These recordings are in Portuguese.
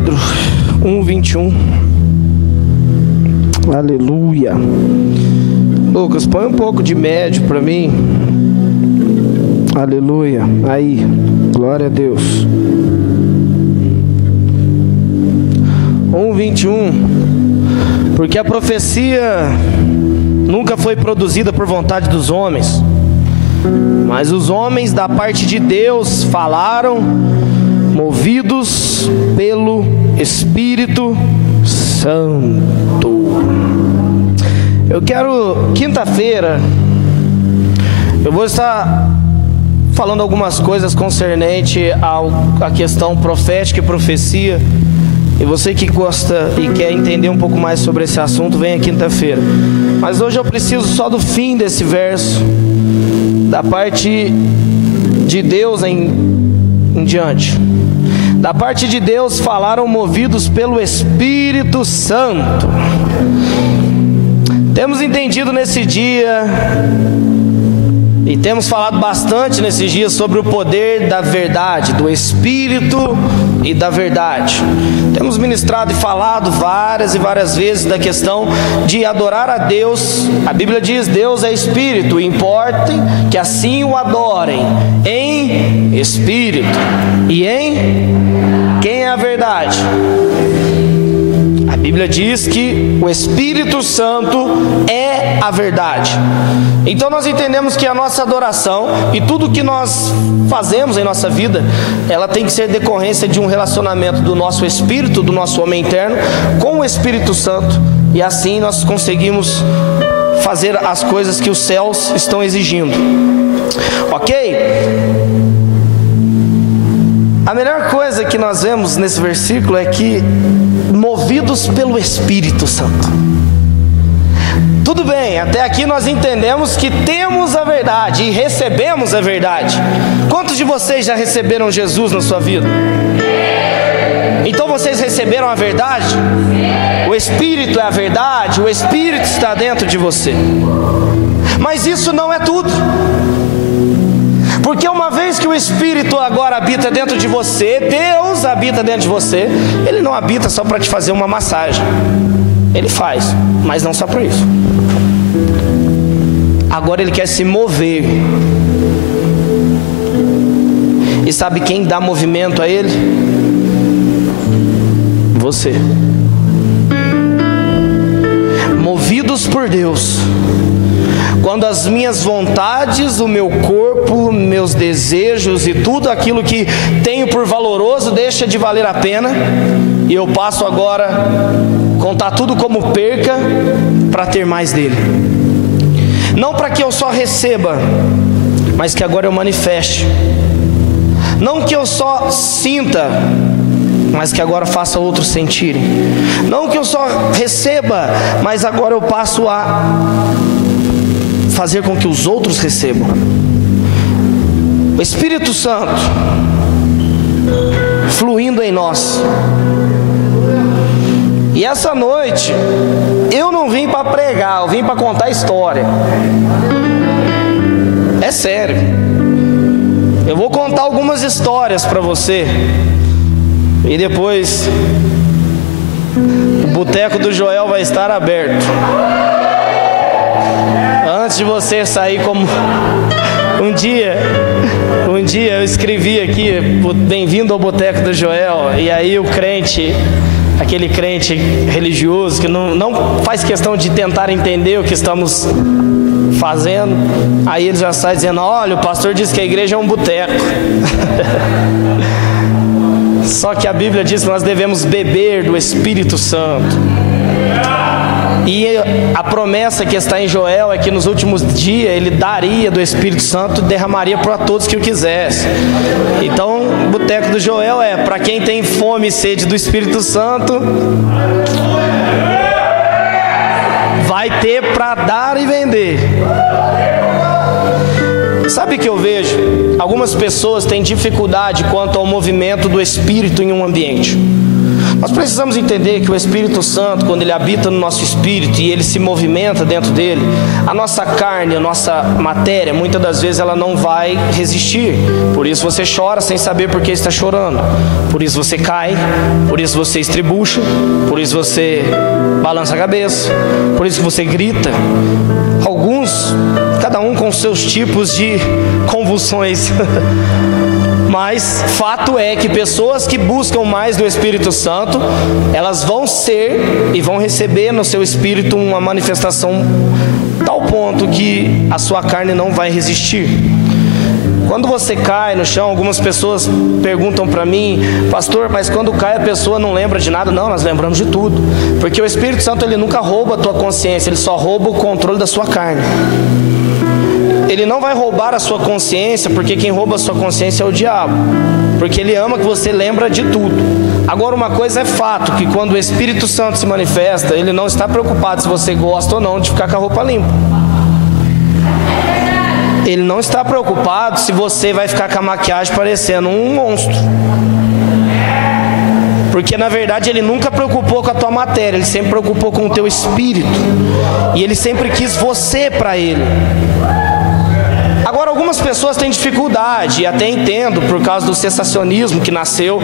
Pedro 1:21. Aleluia. Lucas, põe um pouco de médio para mim. Aleluia. Aí, glória a Deus. 1:21. Porque a profecia nunca foi produzida por vontade dos homens, mas os homens da parte de Deus falaram, movidos pelo Espírito Santo. Eu quero, quinta-feira, eu vou estar falando algumas coisas concernente à questão profética e profecia. E você que gosta e quer entender um pouco mais sobre esse assunto, venha quinta-feira. Mas hoje eu preciso só do fim desse verso, da parte de Deus em diante. Da parte de Deus falaram movidos pelo Espírito Santo. Temos entendido nesse dia, e temos falado bastante nesses dias sobre o poder da verdade, do Espírito e da verdade. Temos ministrado e falado várias e várias vezes da questão de adorar a Deus. A Bíblia diz: Deus é Espírito, e importa que assim o adorem em Espírito e em... Quem é a verdade? A Bíblia diz que o Espírito Santo é a verdade. Então nós entendemos que a nossa adoração e tudo que nós fazemos em nossa vida, ela tem que ser decorrência de um relacionamento do nosso espírito, do nosso homem interno, com o Espírito Santo. E assim nós conseguimos fazer as coisas que os céus estão exigindo. Ok? A melhor coisa que nós vemos nesse versículo é que movidos pelo Espírito Santo. Tudo bem, até aqui nós entendemos que temos a verdade e recebemos a verdade. Quantos de vocês já receberam Jesus na sua vida? Então vocês receberam a verdade? O Espírito é a verdade, o Espírito está dentro de você. Mas isso não é tudo. Porque uma vez que o Espírito agora habita dentro de você, Deus habita dentro de você, Ele não habita só para te fazer uma massagem. Ele faz, mas não só para isso. Agora Ele quer se mover. E sabe quem dá movimento a Ele? Você. Movidos por Deus. Quando as minhas vontades, o meu corpo, meus desejos e tudo aquilo que tenho por valoroso deixa de valer a pena, e eu passo agora a contar tudo como perca para ter mais dele. Não para que eu só receba, mas que agora eu manifeste. Não que eu só sinta, mas que agora faça outros sentirem. Não que eu só receba, mas agora eu passo a fazer com que os outros recebam. O Espírito Santo fluindo em nós. E essa noite eu não vim para pregar, eu vim para contar história. É sério. Eu vou contar algumas histórias para você. E depois o boteco do Joel vai estar aberto. Antes de você sair como... Um dia eu escrevi aqui: bem-vindo ao boteco do Joel. E aí o crente, aquele crente religioso que não faz questão de tentar entender o que estamos fazendo, aí ele já sai dizendo: olha, o pastor disse que a igreja é um boteco. Só que a Bíblia diz que nós devemos beber do Espírito Santo. E a promessa que está em Joel é que nos últimos dias Ele daria do Espírito Santo, derramaria para todos que o quisessem. Então o boteco do Joel é para quem tem fome e sede do Espírito Santo. Vai ter para dar e vender. Sabe o que eu vejo? Algumas pessoas têm dificuldade quanto ao movimento do Espírito em um ambiente. Nós precisamos entender que o Espírito Santo, quando ele habita no nosso espírito e ele se movimenta dentro dele, a nossa carne, a nossa matéria, muitas das vezes ela não vai resistir. Por isso você chora sem saber por que está chorando. Por isso você cai, por isso você estribucha, por isso você balança a cabeça, por isso você grita. Alguns, cada um com seus tipos de convulsões. Mas fato é que pessoas que buscam mais do Espírito Santo, elas vão ser e vão receber no seu espírito uma manifestação tal ponto que a sua carne não vai resistir. Quando você cai no chão, algumas pessoas perguntam para mim: pastor, mas quando cai a pessoa não lembra de nada? Não, nós lembramos de tudo, porque o Espírito Santo ele nunca rouba a tua consciência, ele só rouba o controle da sua carne. Ele não vai roubar a sua consciência, porque quem rouba a sua consciência é o diabo, porque ele ama que você lembra de tudo. Agora uma coisa é fato, que quando o Espírito Santo se manifesta, ele não está preocupado se você gosta ou não de ficar com a roupa limpa. Ele não está preocupado se você vai ficar com a maquiagem parecendo um monstro, porque na verdade ele nunca preocupou com a tua matéria, ele sempre preocupou com o teu espírito, e ele sempre quis você para ele. Agora algumas pessoas têm dificuldade, e até entendo, por causa do cessacionismo que nasceu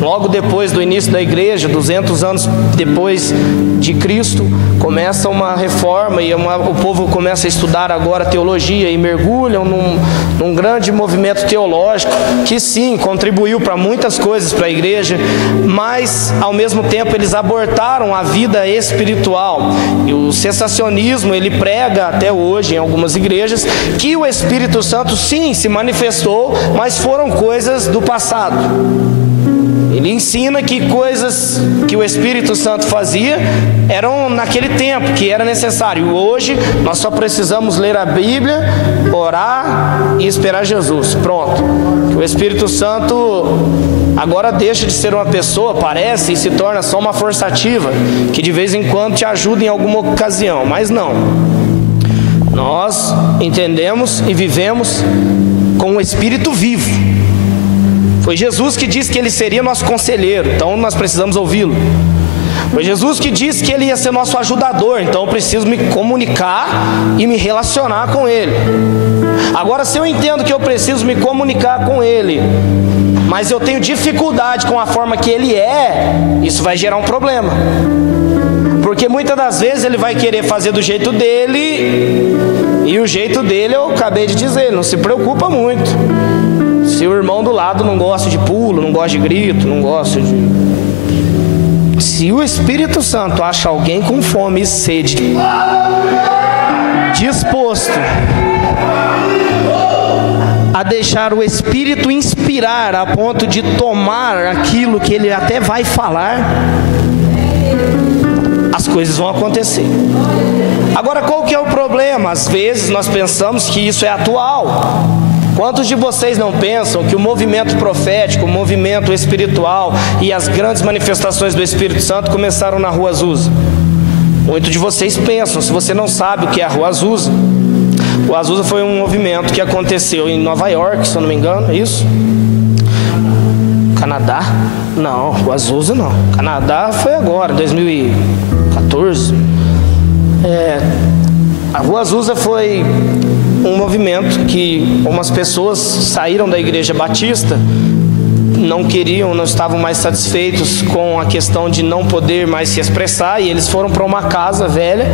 logo depois do início da igreja, 200 anos depois de Cristo. Começa uma reforma e o povo começa a estudar agora teologia e mergulham num grande movimento teológico que sim, contribuiu para muitas coisas para a igreja, mas ao mesmo tempo eles abortaram a vida espiritual. E o cessacionismo, ele prega até hoje em algumas igrejas que o Espírito Santo sim se manifestou, mas foram coisas do passado. Ele ensina que coisas que o Espírito Santo fazia eram naquele tempo, que era necessário. Hoje nós só precisamos ler a Bíblia, orar e esperar Jesus. Pronto. O Espírito Santo agora deixa de ser uma pessoa, parece, e se torna só uma força ativa, que de vez em quando te ajuda em alguma ocasião. Mas não. Nós entendemos e vivemos com o Espírito vivo. Foi Jesus que disse que ele seria nosso conselheiro, então nós precisamos ouvi-lo. Foi Jesus que disse que ele ia ser nosso ajudador, então eu preciso me comunicar e me relacionar com ele. Agora, se eu entendo que eu preciso me comunicar com ele, mas eu tenho dificuldade com a forma que ele é, isso vai gerar um problema. Porque muitas das vezes ele vai querer fazer do jeito dele, e o jeito dele eu acabei de dizer, ele não se preocupa muito. Se o irmão do lado não gosta de pulo, não gosta de grito, não gosta de... Se o Espírito Santo acha alguém com fome e sede, disposto a deixar o Espírito inspirar a ponto de tomar aquilo que ele até vai falar, as coisas vão acontecer. Agora, qual que é o problema? Às vezes nós pensamos que isso é atual. Quantos de vocês não pensam que o movimento profético, o movimento espiritual e as grandes manifestações do Espírito Santo começaram na Rua Azusa? Muitos de vocês pensam. Se você não sabe o que é a Rua Azusa, o Azusa foi um movimento que aconteceu em Nova York, se eu não me engano, é isso? Canadá? Não, o Azusa não. Canadá foi agora, 2014. A Rua Azusa foi um movimento que umas pessoas saíram da igreja batista, não estavam mais satisfeitos com a questão de não poder mais se expressar, e eles foram para uma casa velha,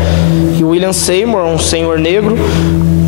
e o William Seymour, um senhor negro,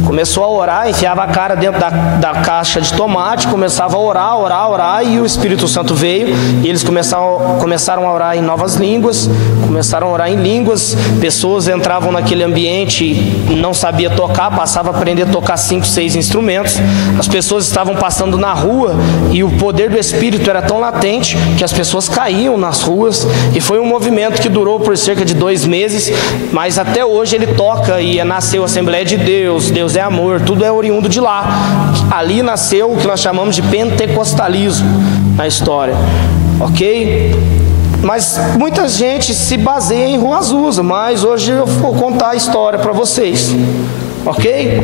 começou a orar, enfiava a cara dentro da caixa de tomate, começava a orar, e o Espírito Santo veio, e eles começaram a orar em novas línguas, começaram a orar em línguas, pessoas entravam naquele ambiente e não sabia tocar, passava a aprender a tocar 5, 6 instrumentos, as pessoas estavam passando na rua, e o poder do Espírito era tão latente, que as pessoas caíam nas ruas, e foi um movimento que durou por cerca de 2 meses, mas até hoje ele toca, e nasceu a Assembleia de Deus, Deus é amor, tudo é oriundo de lá. Ali nasceu o que nós chamamos de pentecostalismo na história, ok? Mas muita gente se baseia em Rua Azusa, mas hoje eu vou contar a história para vocês, ok?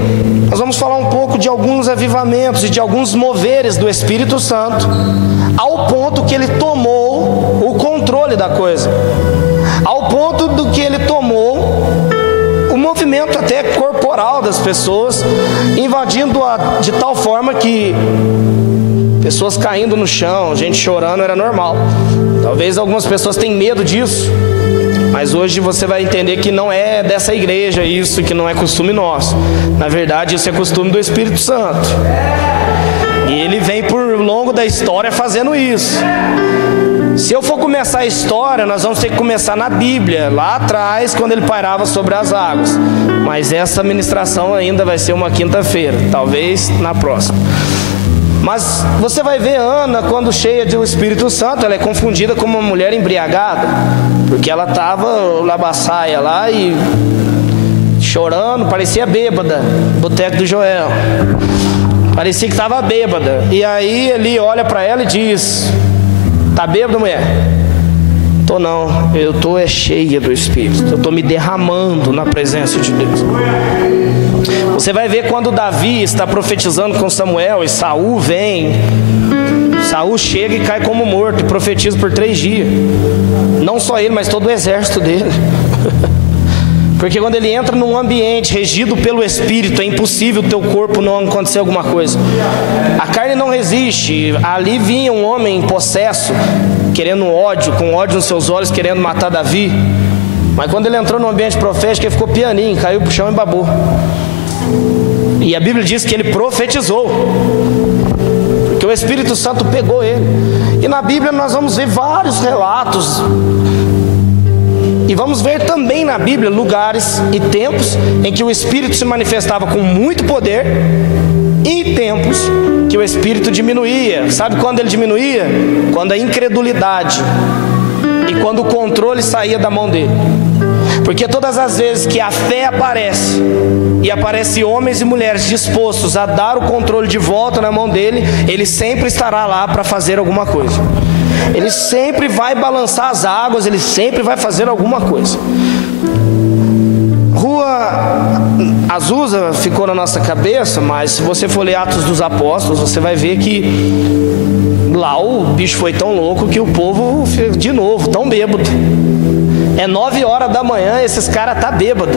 Nós vamos falar um pouco de alguns avivamentos e de alguns moveres do Espírito Santo, ao ponto que ele tomou o controle da coisa, ao ponto do que ele tomou o movimento até corporal das pessoas, invadindo-a de tal forma que pessoas caindo no chão, gente chorando, era normal. Talvez algumas pessoas tenham medo disso, mas hoje você vai entender que não é dessa igreja isso, que não é costume nosso. Na verdade, isso é costume do Espírito Santo. E ele vem por longo da história fazendo isso. Se eu for começar a história, nós vamos ter que começar na Bíblia, lá atrás, quando ele pairava sobre as águas. Mas essa ministração ainda vai ser uma quinta-feira, talvez na próxima. Mas você vai ver Ana, quando cheia do Espírito Santo, ela é confundida com uma mulher embriagada, porque ela estava labaçaia lá e chorando, parecia bêbada, boteco do Joel. Parecia que estava bêbada. E aí ele olha para ela e diz: tá bêbada, mulher? Tô não, eu tô cheia do Espírito, eu tô me derramando na presença de Deus. Você vai ver quando Davi está profetizando com Samuel e Saul vem. Saul chega e cai como morto e profetiza por 3 dias. Não só ele, mas todo o exército dele. Porque quando ele entra num ambiente regido pelo Espírito, é impossível o teu corpo não acontecer alguma coisa. A carne não resiste. Ali vinha um homem possesso, querendo ódio, com ódio nos seus olhos, querendo matar Davi. Mas quando ele entrou no ambiente profético, ele ficou pianinho, caiu pro chão e babou. E a Bíblia diz que ele profetizou, porque o Espírito Santo pegou ele. E na Bíblia nós vamos ver vários relatos, e vamos ver também na Bíblia lugares e tempos em que o Espírito se manifestava com muito poder, e tempos que o Espírito diminuía. Sabe quando ele diminuía? Quando a incredulidade e quando o controle saía da mão dele. Porque todas as vezes que a fé aparece, e aparece homens e mulheres dispostos a dar o controle de volta na mão dele, ele sempre estará lá para fazer alguma coisa. Ele sempre vai balançar as águas, ele sempre vai fazer alguma coisa. Rua Azusa ficou na nossa cabeça, mas se você for ler Atos dos Apóstolos, você vai ver que lá o bicho foi tão louco que o povo, de novo, tão bêbado. É 9 horas da manhã, esses caras tá bêbado.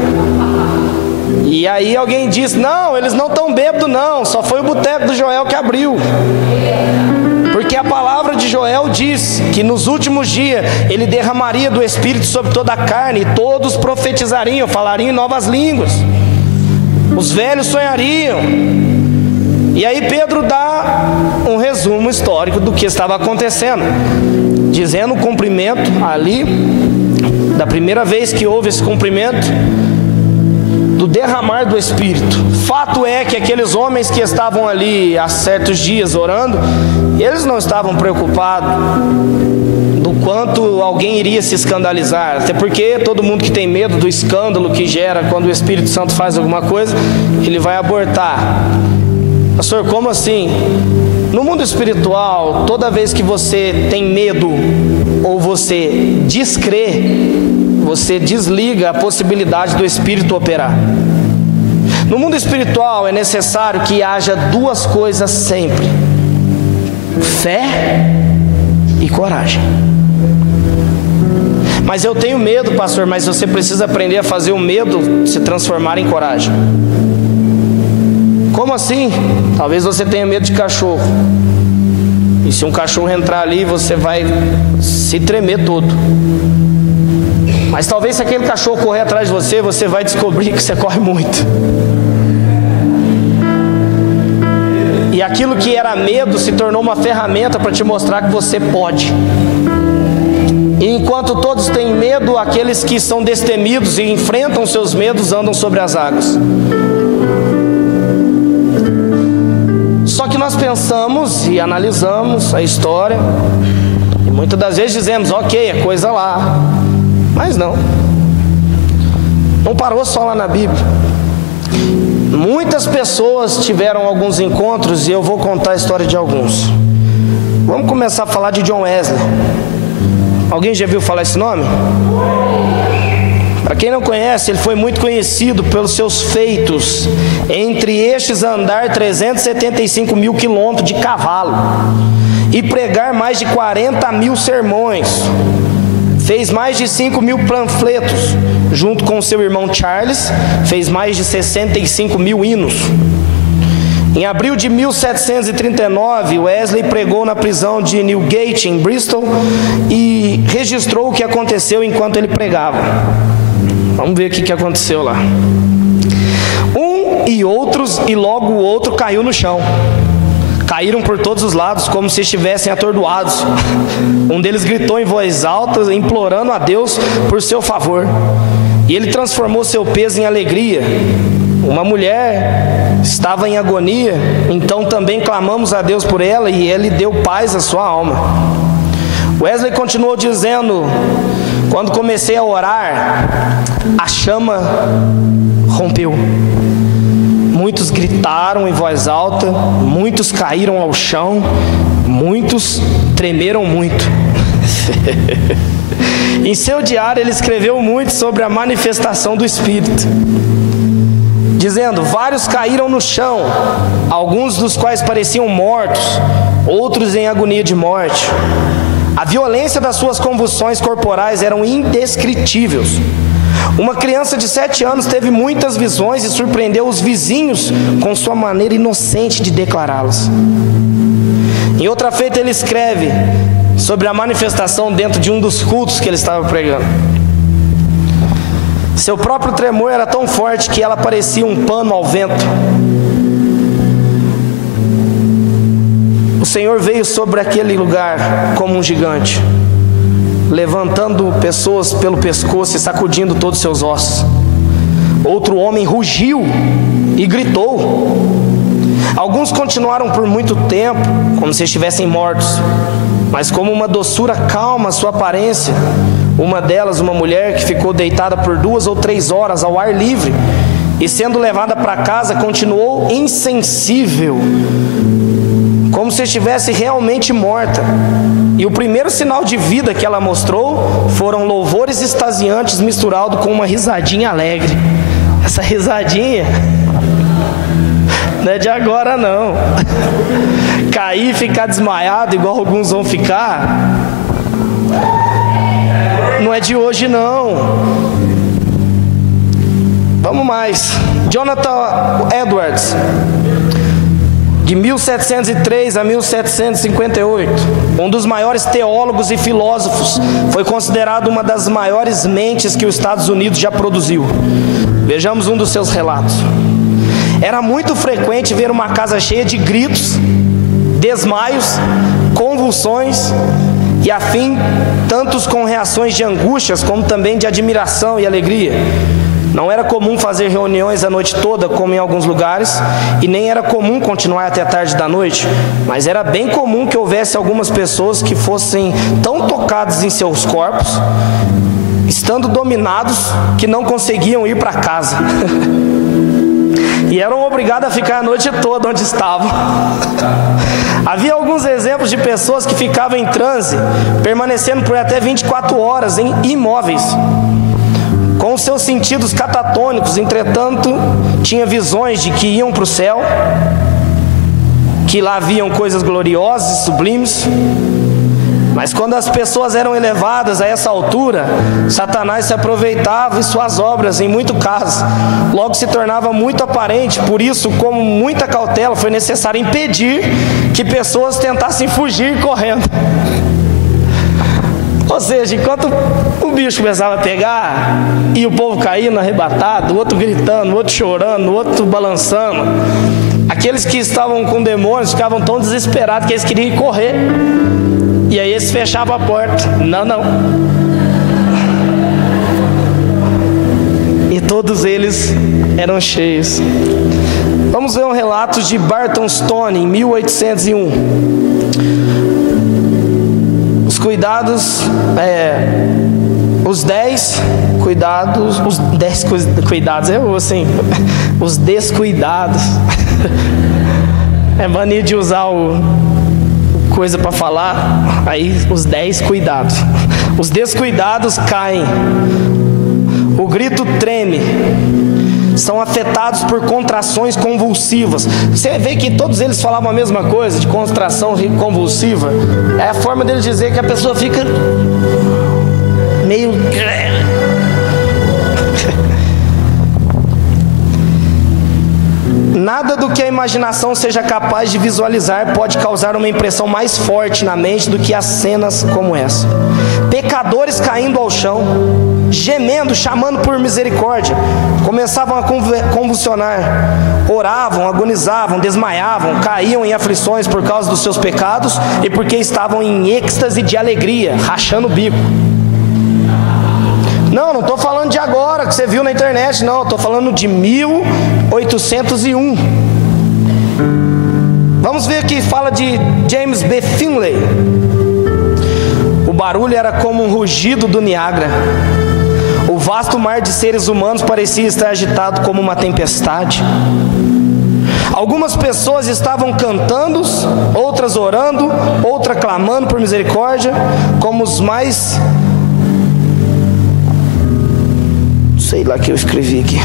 E aí alguém diz: não, eles não estão bêbados não, só foi o boteco do Joel que abriu. Porque a palavra de Joel diz que nos últimos dias ele derramaria do Espírito sobre toda a carne, e todos profetizariam, falariam em novas línguas, os velhos sonhariam. E aí Pedro dá um resumo histórico do que estava acontecendo, dizendo o cumprimento ali da primeira vez que houve esse cumprimento do derramar do Espírito. Fato é que aqueles homens que estavam ali há certos dias orando, eles não estavam preocupados do quanto alguém iria se escandalizar, até porque todo mundo que tem medo do escândalo que gera quando o Espírito Santo faz alguma coisa, ele vai abortar. Pastor, como assim? No mundo espiritual, toda vez que você tem medo ou você descrê, você desliga a possibilidade do Espírito operar. No mundo espiritual é necessário que haja 2 coisas sempre: fé e coragem. Mas eu tenho medo, pastor, mas você precisa aprender a fazer o medo se transformar em coragem. Como assim? Talvez você tenha medo de cachorro, e se um cachorro entrar ali, você vai se tremer todo. Mas talvez se aquele cachorro correr atrás de você, você vai descobrir que você corre muito. E aquilo que era medo se tornou uma ferramenta para te mostrar que você pode. E enquanto todos têm medo, aqueles que são destemidos e enfrentam seus medos andam sobre as águas. Só que nós pensamos e analisamos a história, e muitas das vezes dizemos: ok, é coisa lá. Mas não parou só lá na Bíblia. Muitas pessoas tiveram alguns encontros, e eu vou contar a história de alguns. Vamos começar a falar de John Wesley. Alguém já viu falar esse nome? Para quem não conhece, ele foi muito conhecido pelos seus feitos, entre estes andar 375 mil quilômetros de cavalo e pregar mais de 40 mil sermões. Fez mais de 5.000 panfletos. Junto com seu irmão Charles, fez mais de 65.000 hinos. Em abril de 1739, Wesley pregou na prisão de Newgate, em Bristol, e registrou o que aconteceu enquanto ele pregava. Vamos ver o que aconteceu lá. E logo o outro caiu no chão. Caíram por todos os lados, como se estivessem atordoados. Um deles gritou em voz alta, implorando a Deus por seu favor. E ele transformou seu peso em alegria. Uma mulher estava em agonia, então também clamamos a Deus por ela, e ele deu paz à sua alma. Wesley continuou dizendo: quando comecei a orar, a chama rompeu. Muitos gritaram em voz alta, muitos caíram ao chão, muitos tremeram muito. Em seu diário ele escreveu muito sobre a manifestação do Espírito, dizendo: vários caíram no chão, alguns dos quais pareciam mortos, outros em agonia de morte. A violência das suas convulsões corporais eram indescritíveis. Uma criança de 7 anos teve muitas visões e surpreendeu os vizinhos com sua maneira inocente de declará-las. Em outra feita ele escreve sobre a manifestação dentro de um dos cultos que ele estava pregando. Seu próprio tremor era tão forte que ela parecia um pano ao vento. O Senhor veio sobre aquele lugar como um gigante, levantando pessoas pelo pescoço e sacudindo todos os seus ossos. Outro homem rugiu e gritou. Alguns continuaram por muito tempo, como se estivessem mortos, mas como uma doçura calma sua aparência. Uma delas, uma mulher que ficou deitada por 2 ou 3 horas ao ar livre, e sendo levada para casa, continuou insensível, como se estivesse realmente morta. E o primeiro sinal de vida que ela mostrou foram louvores extasiantes misturados com uma risadinha alegre. Essa risadinha não é de agora não. Cair e ficar desmaiado igual alguns vão ficar, não é de hoje não. Vamos mais. Jonathan Edwards, de 1703 a 1758, um dos maiores teólogos e filósofos, foi considerado uma das maiores mentes que os Estados Unidos já produziu. Vejamos um dos seus relatos. Era muito frequente ver uma casa cheia de gritos, desmaios, convulsões e afim, tantos com reações de angústias como também de admiração e alegria. Não era comum fazer reuniões a noite toda, como em alguns lugares, e nem era comum continuar até tarde da noite, mas era bem comum que houvesse algumas pessoas que fossem tão tocadas em seus corpos, estando dominados, que não conseguiam ir para casa. E eram obrigados a ficar a noite toda onde estavam. Havia alguns exemplos de pessoas que ficavam em transe, permanecendo por até 24 horas imóveis, com seus sentidos catatônicos. Entretanto, tinha visões de que iam para o céu, que lá haviam coisas gloriosas e sublimes. Mas quando as pessoas eram elevadas a essa altura, Satanás se aproveitava de suas obras, em muito caso. Logo se tornava muito aparente. Por isso, com muita cautela, foi necessário impedir que pessoas tentassem fugir correndo. Ou seja, enquanto o bicho começava a pegar, e o povo caindo arrebatado, o outro gritando, o outro chorando, o outro balançando, aqueles que estavam com demônios ficavam tão desesperados que eles queriam ir correr. E aí eles fechavam a porta. Não. E todos eles eram cheios. Vamos ver um relato de Barton Stone, em 1801. Os cuidados, os 10 cuidados, os descuidados. É mania de usar coisa para falar, aí os 10 cuidados. Os descuidados caem, o grito treme, são afetados por contrações convulsivas. Você vê que todos eles falavam a mesma coisa, de contração convulsiva. É a forma deles dizer que a pessoa fica meio... Nada do que a imaginação seja capaz de visualizar pode causar uma impressão mais forte na mente do que as cenas como essa. Pecadores caindo ao chão, gemendo, chamando por misericórdia, começavam a convulsionar, oravam, agonizavam, desmaiavam, caíam em aflições por causa dos seus pecados e porque estavam em êxtase de alegria, rachando o bico. Não estou falando de agora, que você viu na internet, não, estou falando de 1801. Vamos ver aqui, fala de James B. Finley. O barulho era como um rugido do Niágara. O vasto mar de seres humanos parecia estar agitado como uma tempestade. Algumas pessoas estavam cantando, outras orando, outras clamando por misericórdia, como os mais... sei lá que eu escrevi aqui.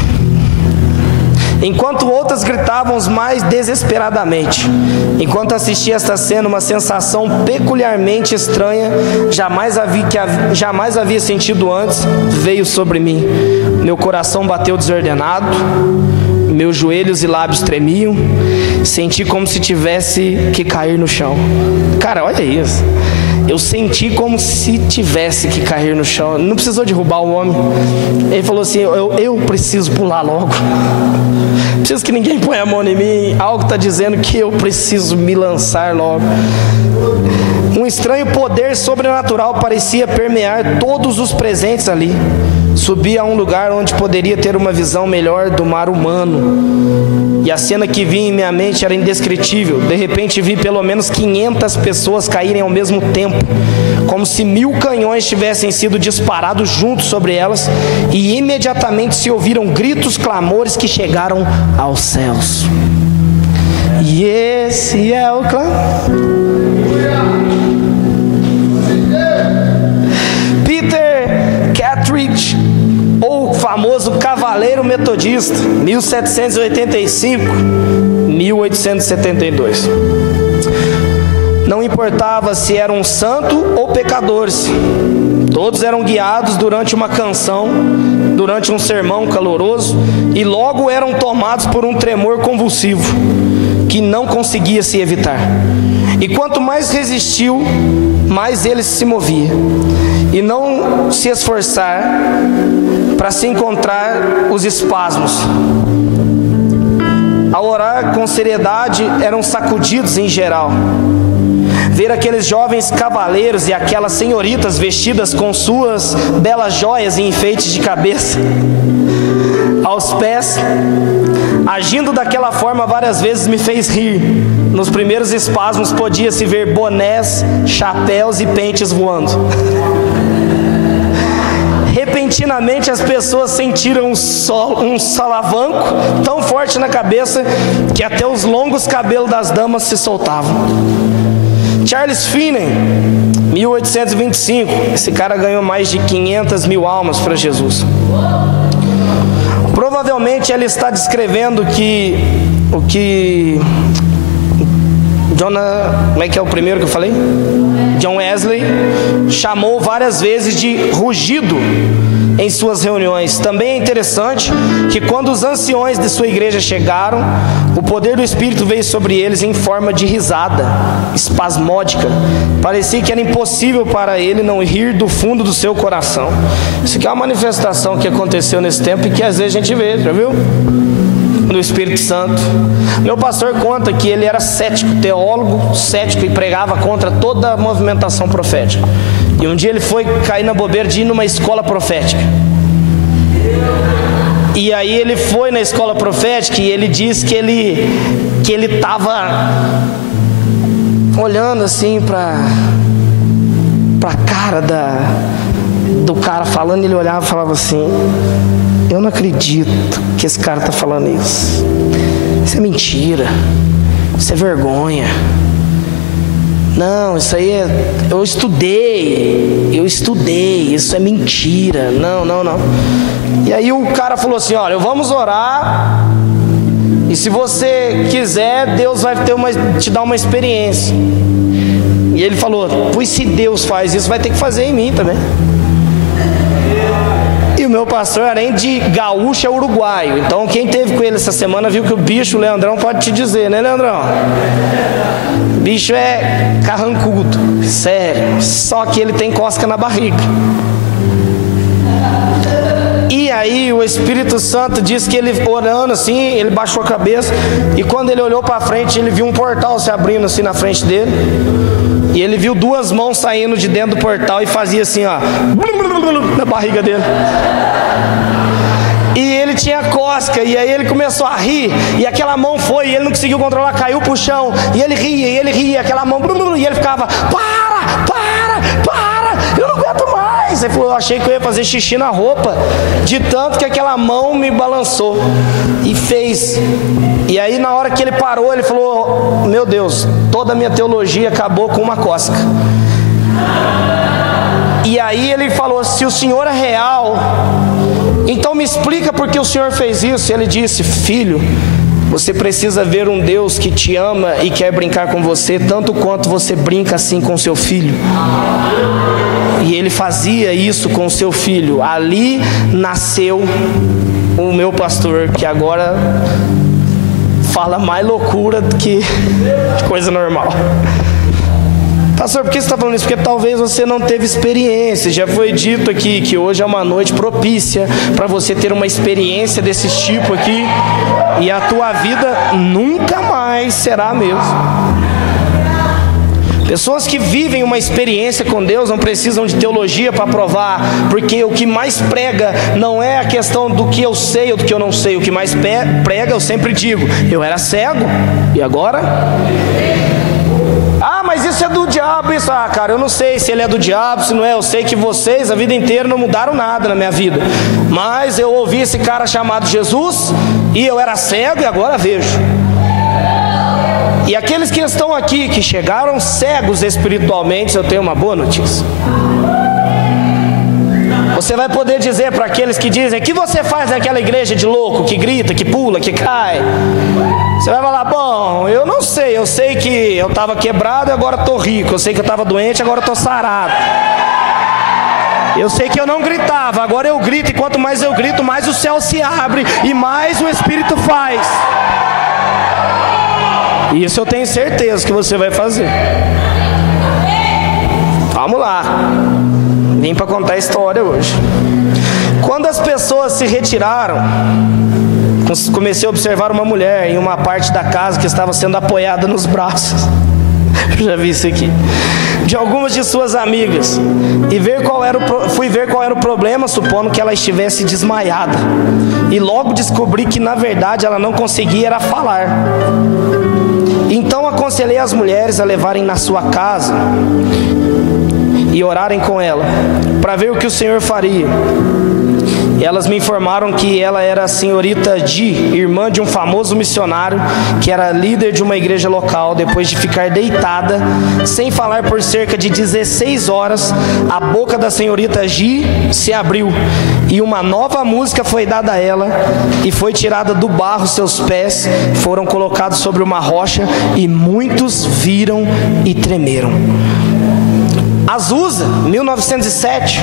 Enquanto outras gritavam mais desesperadamente. Enquanto assistia esta cena, uma sensação peculiarmente estranha, jamais havia sentido antes, veio sobre mim. Meu coração bateu desordenado, meus joelhos e lábios tremiam, senti como se tivesse que cair no chão. Cara, olha isso. Eu senti como se tivesse que cair no chão. Não precisou derrubar o homem. Ele falou assim, eu preciso pular logo. Preciso que ninguém ponha a mão em mim. Algo está dizendo que eu preciso me lançar logo. Um estranho poder sobrenatural parecia permear todos os presentes ali. Subi a um lugar onde poderia ter uma visão melhor do mar humano. E a cena que vi em minha mente era indescritível. De repente vi pelo menos 500 pessoas caírem ao mesmo tempo, como se 1000 canhões tivessem sido disparados juntos sobre elas, e imediatamente se ouviram gritos, clamores que chegaram aos céus. E esse é o clamor. Peter Cattridge, ou famoso Cavaleiro Metodista, 1785-1872. Não importava se eram santos ou pecadores, todos eram guiados durante uma canção, durante um sermão caloroso, e logo eram tomados por um tremor convulsivo, que não conseguia se evitar. E quanto mais resistiu, mais ele se movia. E não se esforçar para se encontrar os espasmos. Ao orar com seriedade, eram sacudidos em geral. Ver aqueles jovens cavaleiros e aquelas senhoritas vestidas com suas belas joias e enfeites de cabeça aos pés, agindo daquela forma várias vezes me fez rir. Nos primeiros espasmos podia-se ver bonés, chapéus e pentes voando. Repentinamente as pessoas sentiram um solavanco tão forte na cabeça que até os longos cabelos das damas se soltavam. Charles Finney, 1825, esse cara ganhou mais de 500 mil almas para Jesus. Provavelmente ele está descrevendo o que como é que é o primeiro que eu falei? John Wesley chamou várias vezes de rugido em suas reuniões. Também é interessante que quando os anciões de sua igreja chegaram, o poder do Espírito veio sobre eles em forma de risada espasmódica. Parecia que era impossível para ele não rir do fundo do seu coração. Isso aqui é uma manifestação que aconteceu nesse tempo e que às vezes a gente vê, já viu? Do Espírito Santo. Meu pastor conta que ele era cético, teólogo cético, e pregava contra toda a movimentação profética. E um dia ele foi cair na bobeira de ir numa escola profética. E aí ele foi na escola profética e ele disse que ele estava olhando assim para a cara do cara falando, e ele olhava e falava assim: eu não acredito que esse cara está falando isso. Isso é mentira. Isso é vergonha. Não, isso aí eu estudei. Isso é mentira. Não. E aí o cara falou assim: olha, vamos orar, e se você quiser, Deus vai te dar uma experiência. E ele falou: pois se Deus faz isso, vai ter que fazer em mim também. meu pastor, além de gaúcho, é uruguaio. Então quem teve com ele essa semana viu que o bicho, o Leandrão, pode te dizer, né, Leandrão? O bicho é carrancudo, sério. Só que ele tem cosca na barriga. E aí o Espírito Santo disse que ele orando assim, ele baixou a cabeça, e quando ele olhou para frente, ele viu um portal se abrindo assim na frente dele, e ele viu duas mãos saindo de dentro do portal e fazia assim, ó, na barriga dele. E ele tinha cosca, e aí ele começou a rir, e aquela mão foi, e ele não conseguiu controlar, caiu pro chão, e ele ria, aquela mão, e ele ficava, para, eu não aguento mais. Ele falou, eu achei que eu ia fazer xixi na roupa, de tanto que aquela mão me balançou, e fez. E aí na hora que ele parou, ele falou, meu Deus, toda a minha teologia acabou com uma cosca. E aí ele falou, se o Senhor é real, então me explica por que o Senhor fez isso. E ele disse, filho, você precisa ver um Deus que te ama e quer brincar com você, tanto quanto você brinca assim com seu filho. E ele fazia isso com seu filho. Ali nasceu o meu pastor, que agora fala mais loucura do que coisa normal. Pastor, por que você está falando isso? Porque talvez você não teve experiência. Já foi dito aqui que hoje é uma noite propícia para você ter uma experiência desse tipo aqui, e a tua vida nunca mais será a mesma. Pessoas que vivem uma experiência com Deus não precisam de teologia para provar, porque o que mais prega não é a questão do que eu sei ou do que eu não sei. O que mais prega, eu sempre digo, eu era cego, e agora? Ah, mas isso é do diabo, isso. Ah, cara, eu não sei se ele é do diabo, se não é. Eu sei que vocês a vida inteira não mudaram nada na minha vida, mas eu ouvi esse cara chamado Jesus, e eu era cego e agora vejo. E aqueles que estão aqui, que chegaram cegos espiritualmente, eu tenho uma boa notícia. Você vai poder dizer para aqueles que dizem, o que você faz naquela igreja de louco, que grita, que pula, que cai? Você vai falar, bom, eu não sei, eu sei que eu estava quebrado e agora estou rico, eu sei que eu estava doente, agora estou sarado. Eu sei que eu não gritava, agora eu grito, e quanto mais eu grito, mais o céu se abre e mais o Espírito faz. Isso eu tenho certeza que você vai fazer. Vamos lá. Vim para contar a história hoje. Quando as pessoas se retiraram, comecei a observar uma mulher em uma parte da casa que estava sendo apoiada nos braços. Já vi isso aqui. De algumas de suas amigas. E fui ver qual era o problema, supondo que ela estivesse desmaiada. E logo descobri que na verdade ela não conseguia era falar. Então aconselhei as mulheres a levarem na sua casa e orarem com ela, para ver o que o Senhor faria. E elas me informaram que ela era a senhorita Di, irmã de um famoso missionário, que era líder de uma igreja local. Depois de ficar deitada, sem falar por cerca de 16 horas, a boca da senhorita Di se abriu, e uma nova música foi dada a ela, e foi tirada do barro seus pés, foram colocados sobre uma rocha, e muitos viram e tremeram. Azusa, 1907.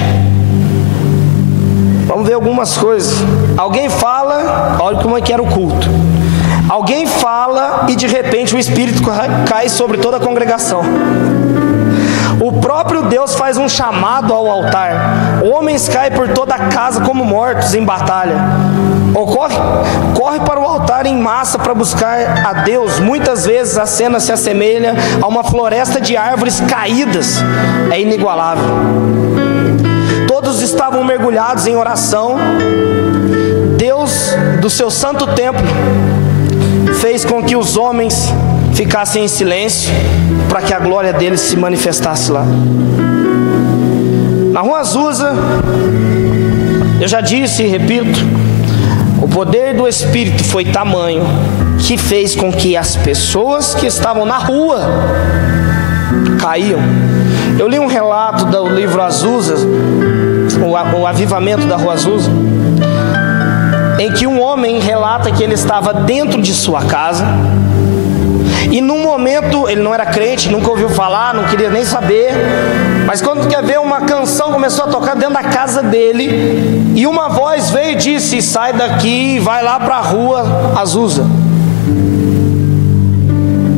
Vamos ver algumas coisas. Alguém fala, olha como é que era o culto. Alguém fala e de repente o Espírito cai sobre toda a congregação. O próprio Deus faz um chamado ao altar. Homens caem por toda a casa como mortos em batalha. Corre para o altar em massa para buscar a Deus. Muitas vezes a cena se assemelha a uma floresta de árvores caídas. É inigualável. Todos estavam mergulhados em oração. Deus, do seu santo templo, fez com que os homens ficassem em silêncio, para que a glória dele se manifestasse lá. Na Rua Azusa, eu já disse e repito, o poder do Espírito foi tamanho que fez com que as pessoas que estavam na rua caíam. Eu li um relato do livro Azusa, o avivamento da Rua Azusa, em que um homem relata que ele estava dentro de sua casa E num momento, ele não era crente, nunca ouviu falar, não queria nem saber. Mas quando quer ver, uma canção começou a tocar dentro da casa dele. E uma voz veio e disse: sai daqui e vai lá para a rua Azusa.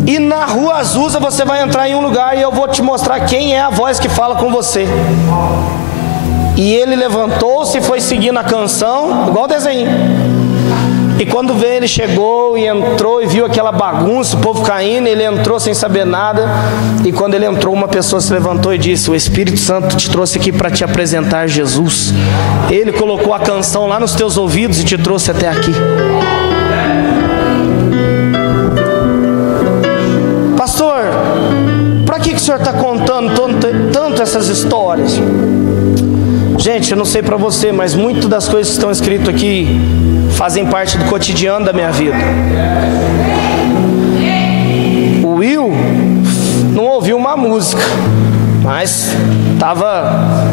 E na rua Azusa você vai entrar em um lugar e eu vou te mostrar quem é a voz que fala com você. E ele levantou-se e foi seguindo a canção, igual o desenho. E quando veio, ele chegou e entrou e viu aquela bagunça, o povo caindo. Ele entrou sem saber nada. E quando ele entrou, uma pessoa se levantou e disse: o Espírito Santo te trouxe aqui para te apresentar Jesus. Ele colocou a canção lá nos teus ouvidos e te trouxe até aqui. Pastor, para que o senhor está contando tanto essas histórias? Gente, eu não sei para você, mas muitas das coisas que estão escritas aqui fazem parte do cotidiano da minha vida. O Will não ouviu uma música, mas estava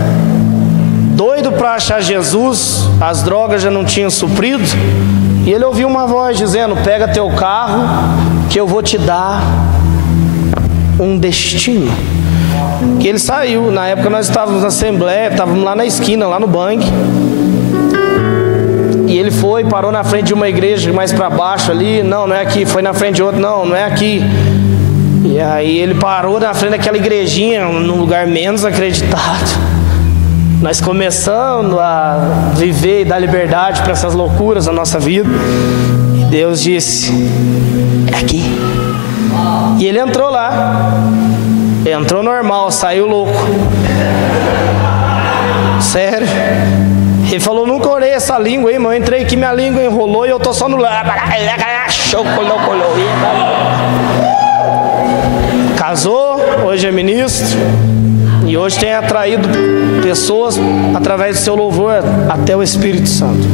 doido para achar Jesus, as drogas já não tinham suprido, e ele ouviu uma voz dizendo: pega teu carro que eu vou te dar um destino. Que ele saiu. Na época nós estávamos na Assembleia, estávamos lá na esquina, lá no Bang. E ele foi, parou na frente de uma igreja mais para baixo ali. Não é aqui. Foi na frente de outra. Não é aqui. E aí ele parou na frente daquela igrejinha, num lugar menos acreditado. Nós começamos a viver e dar liberdade para essas loucuras na nossa vida. E Deus disse: é aqui. E ele entrou lá. Entrou normal, saiu louco. Sério. Ele falou: nunca orei essa língua aí, mas eu entrei aqui, minha língua enrolou e eu tô só no... Casou, hoje é ministro. E hoje tem atraído pessoas através do seu louvor até o Espírito Santo.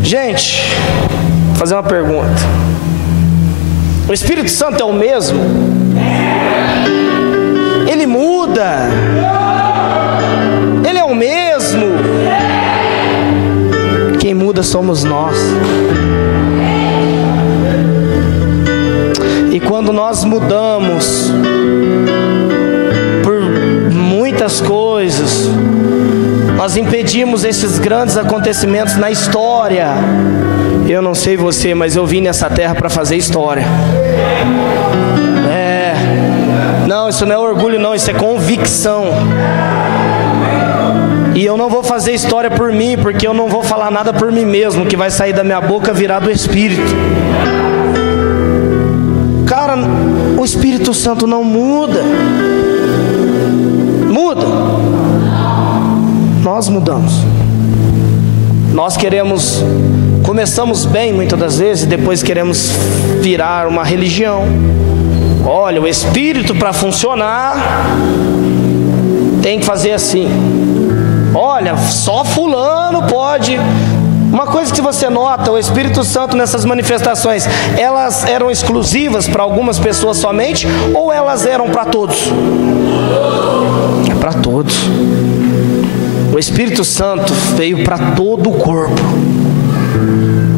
Gente, vou fazer uma pergunta. O Espírito Santo é o mesmo? Ele muda? Ele é o mesmo? Quem muda somos nós. E quando nós mudamos por muitas coisas, nós impedimos esses grandes acontecimentos na história. Eu não sei você, mas eu vim nessa terra para fazer história. Não, isso não é orgulho não, isso é convicção. E eu não vou fazer história por mim, porque eu não vou falar nada por mim mesmo. O que vai sair da minha boca virá do Espírito. Cara, o Espírito Santo não muda. Muda. Nós mudamos. Nós começamos bem muitas das vezes, e depois queremos virar uma religião. Olha, o Espírito para funcionar tem que fazer assim. Olha, só fulano pode. Uma coisa que você nota, o Espírito Santo nessas manifestações, elas eram exclusivas para algumas pessoas somente, ou elas eram para todos? É para todos. O Espírito Santo veio para todo o corpo.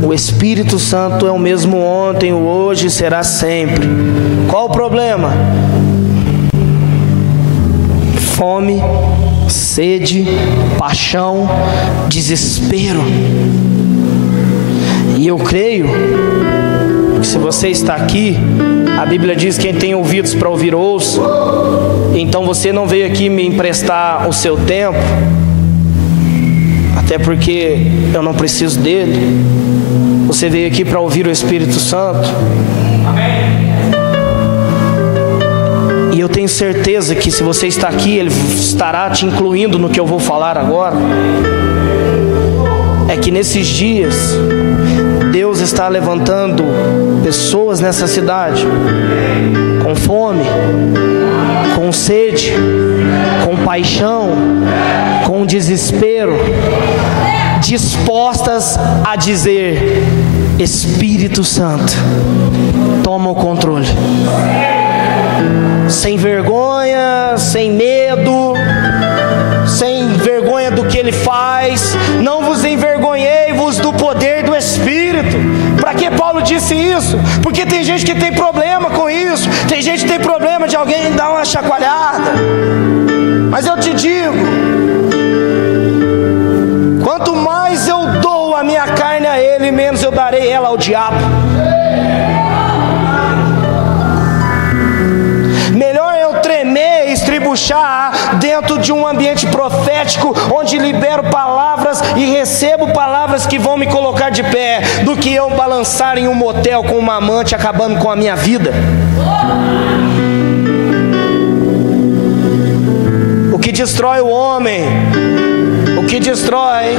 O Espírito Santo é o mesmo ontem, hoje e será sempre. Qual o problema? Fome, sede, paixão, desespero. E eu creio que se você está aqui, a Bíblia diz: quem tem ouvidos para ouvir, ouça. Então você não veio aqui me emprestar o seu tempo, até porque eu não preciso dele. Você veio aqui para ouvir o Espírito Santo. E eu tenho certeza que se você está aqui, Ele estará te incluindo no que eu vou falar agora. É que nesses dias, Deus está levantando pessoas nessa cidade com fome, com sede, com paixão, com desespero, dispostas a dizer: Espírito Santo, toma o controle. Sem vergonha, sem medo, sem vergonha do que Ele faz. Não vos envergonhei-vos do poder do Espírito. Para que Paulo disse isso, porque tem gente que tem problema com isso, tem gente que tem problema de alguém dar uma chacoalhada. Mas eu te digo, quanto mais eu dou a minha carne a Ele, menos eu darei ela ao diabo. Melhor eu tremer e estribuchar dentro de um ambiente profético, onde libero palavras e recebo palavras que vão me colocar de pé, do que eu balançar em um motel com uma amante, acabando com a minha vida. O que destrói o homem, o que destrói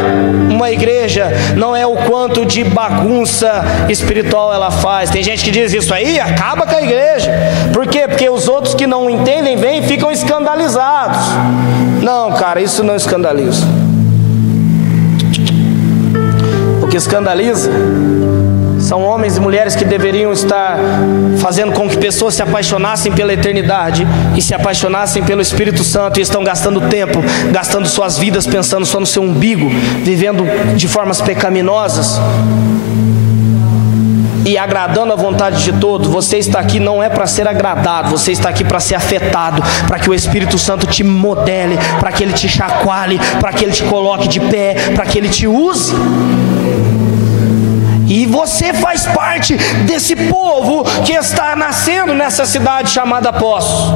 uma igreja, não é o quanto de bagunça espiritual ela faz. Tem gente que diz: isso aí acaba com a igreja. Por quê? Porque os outros que não entendem vêm e ficam escandalizados. Não, cara, isso não escandaliza. O que escandaliza são homens e mulheres que deveriam estar fazendo com que pessoas se apaixonassem pela eternidade e se apaixonassem pelo Espírito Santo, e estão gastando tempo, gastando suas vidas pensando só no seu umbigo, vivendo de formas pecaminosas e agradando a vontade de todos. Você está aqui não é para ser agradado, você está aqui para ser afetado, para que o Espírito Santo te modele, para que Ele te chacoalhe, para que Ele te coloque de pé, para que Ele te use. E você faz parte desse povo que está nascendo nessa cidade chamada Poços.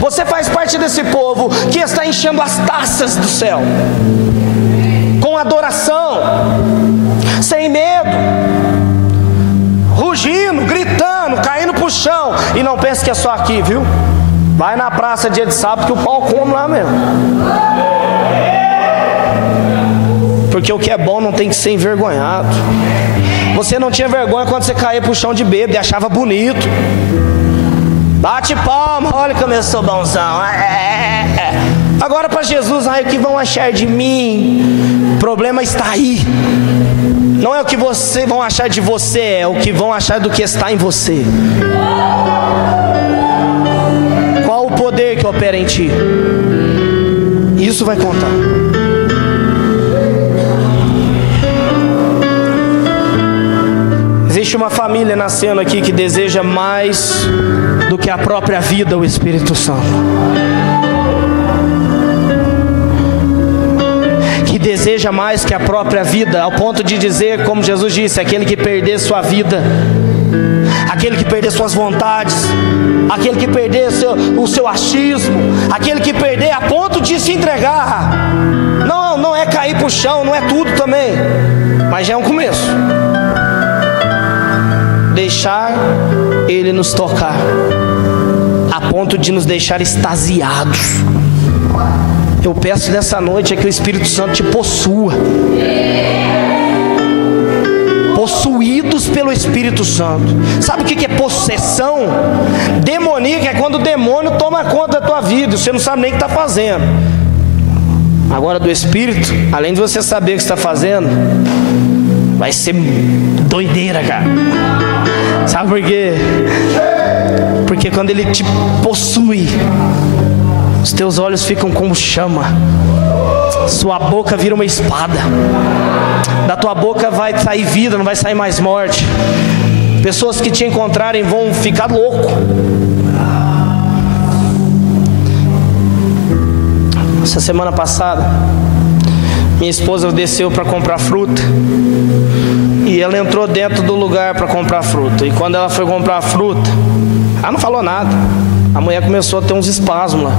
Você faz parte desse povo que está enchendo as taças do céu com adoração, sem medo, rugindo, gritando, caindo pro chão. E não pense que é só aqui, viu? Vai na praça dia de sábado que o pau come lá mesmo. Porque o que é bom não tem que ser envergonhado. Você não tinha vergonha quando você caía pro chão de bêbado e achava bonito. Bate palma, olha como eu sou bonzão. Agora para Jesus, o que vão achar de mim? O problema está aí. Não é o que você vão achar de você, é o que vão achar do que está em você. Qual o poder que opera em ti? Isso vai contar. Existe uma família nascendo aqui que deseja mais do que a própria vida, o Espírito Santo. Que deseja mais que a própria vida, ao ponto de dizer, como Jesus disse: aquele que perder sua vida, aquele que perder suas vontades, aquele que perder o seu achismo, aquele que perder a ponto de se entregar. Não é cair pro chão, não é tudo também, mas já é um começo. Deixar Ele nos tocar, a ponto de nos deixar extasiados. Eu peço nessa noite é que o Espírito Santo te possua. Possuídos pelo Espírito Santo. Sabe o que é possessão? Demoníaca é quando o demônio toma conta da tua vida e você não sabe nem o que está fazendo. Agora do Espírito, além de você saber o que está fazendo, vai ser doideira, cara. Sabe por quê? Porque quando Ele te possui, os teus olhos ficam como chama, sua boca vira uma espada, da tua boca vai sair vida, não vai sair mais morte. Pessoas que te encontrarem vão ficar louco. Essa semana passada, minha esposa desceu para comprar fruta, e ela entrou dentro do lugar para comprar fruta. E quando ela foi comprar a fruta, ela não falou nada. A mulher começou a ter uns espasmos lá.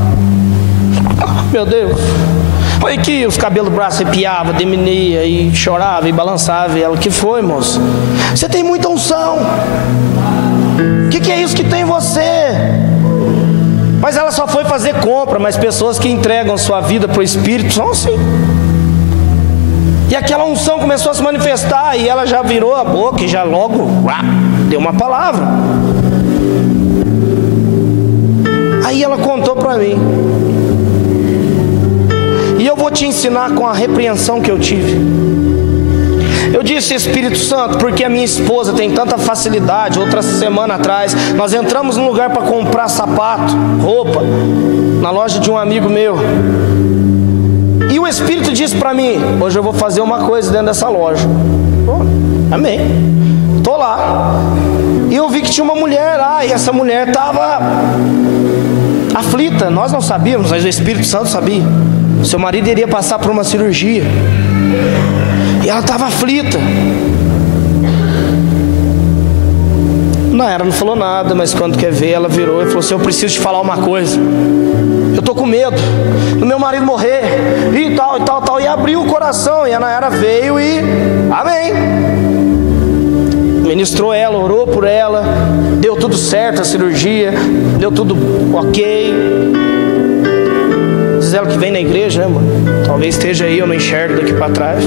Meu Deus. Foi que os cabelos do braço arrepiavam, diminuía e chorava e balançava. E ela: que foi, moço? Você tem muita unção. O que é isso que tem em você? Mas ela só foi fazer compra. Mas pessoas que entregam sua vida para o Espírito são assim. E aquela unção começou a se manifestar, e ela já virou a boca e já logo deu uma palavra. Aí ela contou para mim, e eu vou te ensinar com a repreensão que eu tive. Eu disse: Espírito Santo, porque a minha esposa tem tanta facilidade. Outra semana atrás, nós entramos num lugar para comprar sapato, roupa, na loja de um amigo meu. E o Espírito disse para mim: hoje eu vou fazer uma coisa dentro dessa loja. Amém. Tô lá. E eu vi que tinha uma mulher lá, e essa mulher estava aflita. Nós não sabíamos, mas o Espírito Santo sabia. Seu marido iria passar por uma cirurgia, e ela estava aflita. Nayara não falou nada, mas quando quer ver, ela virou e falou assim: eu preciso te falar uma coisa. Eu tô com medo do meu marido morrer, e tal, e tal, tal. E abriu o coração, e a Nayara veio e amém. Ministrou ela, orou por ela, deu tudo certo a cirurgia, deu tudo ok. Diz ela que vem na igreja, né, mano? Talvez esteja aí, eu não enxergo daqui para trás.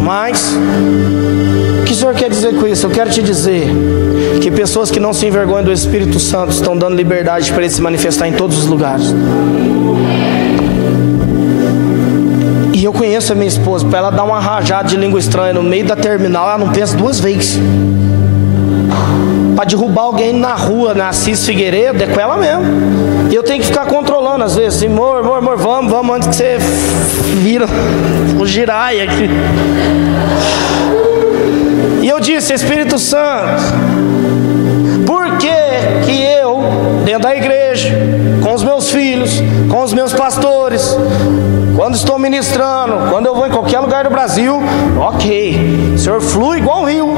Mas o que o Senhor quer dizer com isso? Eu quero te dizer que pessoas que não se envergonham do Espírito Santo estão dando liberdade para ele se manifestar em todos os lugares. E eu conheço a minha esposa, para ela dar uma rajada de língua estranha no meio da terminal, ela não pensa duas vezes. Para derrubar alguém na rua, na Assis Figueiredo, é com ela mesmo. E eu tenho que ficar controlando às vezes, assim: amor, vamos antes que você vira o giraia aqui. E eu disse: Espírito Santo, por que eu, dentro da igreja, com os meus filhos, com os meus pastores, quando estou ministrando, quando eu vou em qualquer lugar do Brasil, ok, o Senhor flui igual um rio,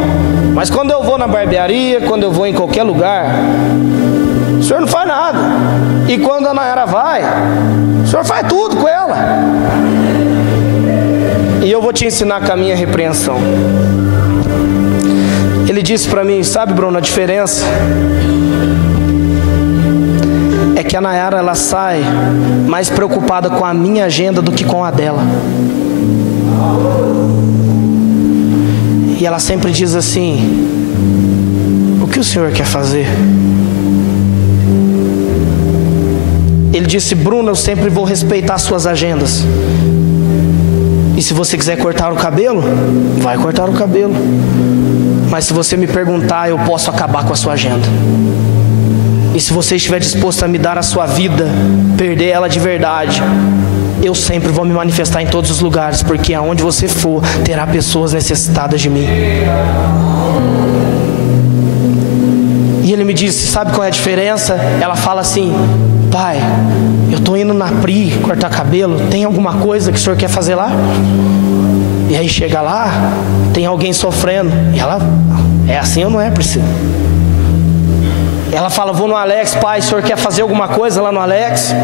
mas quando eu vou na barbearia, quando eu vou em qualquer lugar, o Senhor não faz nada. E quando a Nayara vai, o Senhor faz tudo com ela. E eu vou te ensinar com a minha repreensão. Ele disse para mim: sabe, Bruno, a diferença é que a Nayara, ela sai mais preocupada com a minha agenda do que com a dela. E ela sempre diz assim: o que o Senhor quer fazer? Ele disse: Bruno, eu sempre vou respeitar suas agendas. E se você quiser cortar o cabelo, vai cortar o cabelo. Mas se você me perguntar, eu posso acabar com a sua agenda. E se você estiver disposto a me dar a sua vida, perder ela de verdade, eu sempre vou me manifestar em todos os lugares, porque aonde você for, terá pessoas necessitadas de mim. E ele me disse: sabe qual é a diferença? Ela fala assim: pai, eu estou indo na Pri cortar cabelo, tem alguma coisa que o senhor quer fazer lá? E aí chega lá, tem alguém sofrendo. E ela: é assim ou não é, Priscila? Ela fala: vou no Alex, pai, o senhor quer fazer alguma coisa lá no Alex?